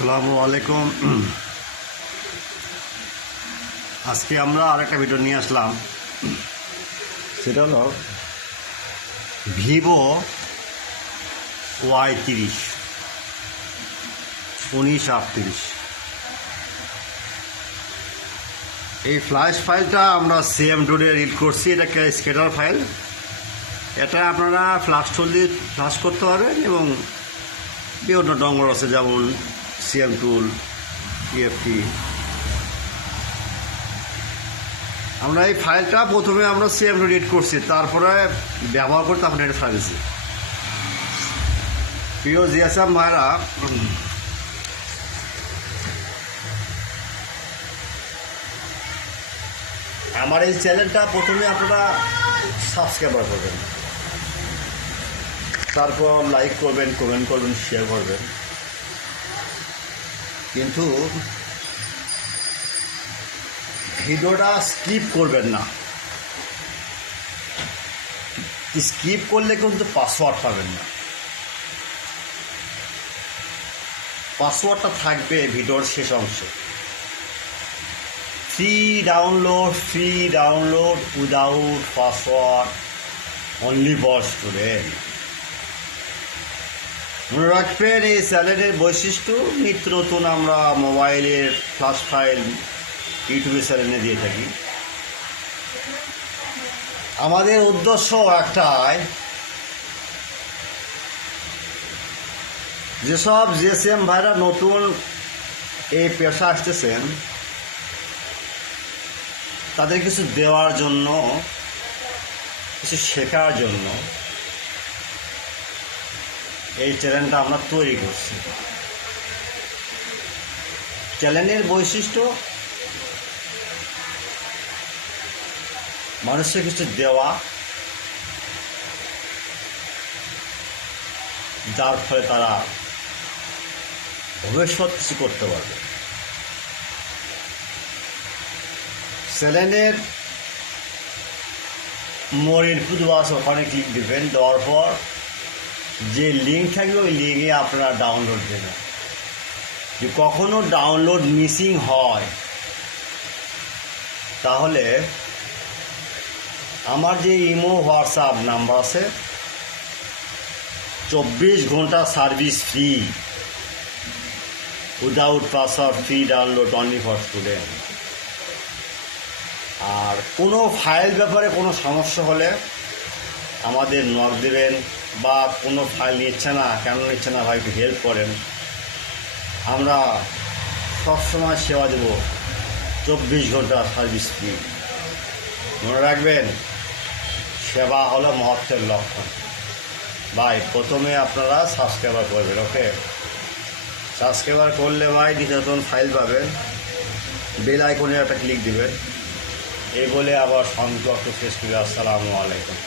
আসসালামু আলাইকুম। আজকে আমরা আরেকটা ভিডিও নিয়ে আসলাম। সেটা হলো ভিভো Y30 1938। এই ফ্ল্যাশ ফাইলটা আমরা CM2 রিড করছি। এটাকে স্কেটার ফাইল। এটা আপনারা ফ্ল্যাশ টুল দিয়ে ফ্ল্যাশ করতে পারবেন এবং বিভিন্ন ডঙ্গর আছে, যেমন CM টুল, EFT। আমরা এই ফাইলটা প্রথমে আমরা CM2 রিড করছি, তারপরে ব্যবহার করতে আপনার এটা সাজেছি। প্রিয় জিএসএম ভাইরা, আমার এই চ্যানেলটা প্রথমে আপনারা সাবস্ক্রাইব করবেন, তারপর লাইক করবেন, কমেন্ট করবেন, শেয়ার করবেন। কিন্তু ভিডিওটা স্কিপ করবেন না। স্কিপ করলে কিন্তু পাসওয়ার্ড পাবেন না। পাসওয়ার্ডটা থাকবে ভিডিওর শেষ অংশে। Free download without password, only for student. মনে রাখবেন, এই চ্যানেলের বৈশিষ্ট্য নিত্য নতুন আমরা মোবাইলের ফ্ল্যাশ ফাইল ইউটিউবের চ্যানেলে দিয়ে থাকি। আমাদের উদ্দেশ্য একটাই, যেসব জিএসএম ভাইরা নতুন এই পেশা আসতেছেন তাদের কিছু দেওয়ার জন্য, কিছু শেখার জন্য এই চ্যানেলটা আমরা তৈরি করছি। চ্যানেলের বৈশিষ্ট্য মানুষের কিছু দেওয়া, যার ফলে তারা ভবিষ্যৎ কিছু করতে পারবে। চ্যানেলের মোর ইনপুট বাস ওখানে ক্লিক দেবেন। দেওয়ার পর যে লিঙ্ক থাকবে ওই লিঙ্কে আপনারা ডাউনলোড দেবেন। যে কখনো ডাউনলোড মিসিং হয় তাহলে আমার যে ইমো হোয়াটসঅ্যাপ নাম্বার আছে, 24 ঘন্টা service free, without password, free download, only for student. আর কোনো ফাইল ব্যাপারে কোনো সমস্যা হলে আমাদের নক দেবেন, বা কোনো ফাইল নিচ্ছে না, কেন নিচ্ছে না ভাই একটু হেল্প করেন। আমরা সবসময় সেবা দেব, 24 ঘন্টা সার্ভিস ফ্রি। মনে রাখবেন, সেবা হলো মহত্বের লক্ষণ। ভাই প্রথমে আপনারা সাবস্ক্রাইবার করবেন। ওকে, সাবস্ক্রাইবার করলে ভাই নতুন ফাইল পাবেন। বেল আইকনে একটা ক্লিক দিবেন। এই বলে আবার সংযুক্ত শেষ করি। আসসালামু আলাইকুম।